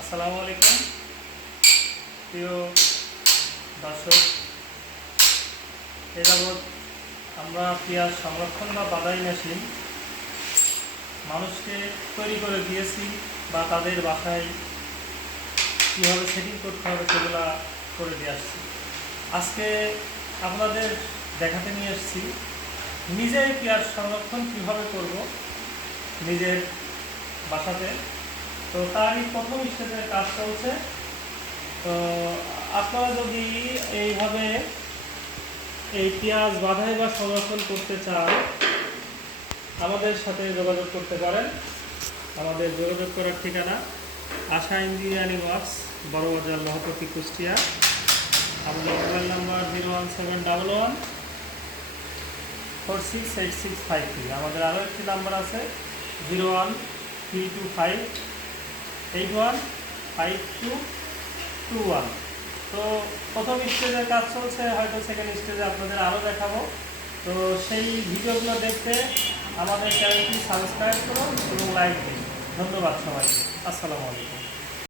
আসসালামু আলাইকুম প্রিয় দর্শক। এ যাবৎ আমরা পেঁয়াজ সংরক্ষণ বা বাদাই মেশিন মানুষকে তৈরি করে দিয়েছি বা তাদের বাসায় কীভাবে সেটিং করতে হবে সেগুলো করে দিয়ে আসছি। আজকে আপনাদের দেখাতে নিয়ে এসেছি নিজে পেঁয়াজ সংরক্ষণ কীভাবে করব নিজের বাসাতে। তো তারই প্রথম স্টেজের কাজ চলছে। তো আপনারা যদি এইভাবে এই পেঁয়াজ বাধাই বা সংরক্ষণ করতে চান আমাদের সাথে যোগাযোগ করতে পারেন। আমাদের যোগাযোগ করার ঠিকানা আশা ইঞ্জিনিয়ারিং ওয়ার্কস, বড়বাজার, লোহাপট্টি, কুষ্টিয়া। আমাদের মোবাইল নাম্বার 01711468653। আমাদের আরও একটি নাম্বার আছে 01325815221। তো প্রথম স্টেজের কাজ চলছে, হয়তো সেকেন্ড স্টেজে আপনাদের আরও দেখাবো। তো সেই ভিডিওগুলো দেখতে আমাদের চ্যানেলটি সাবস্ক্রাইব করুন এবং লাইক দিন। ধন্যবাদ সবাইকে। আসসালামু আলাইকুম।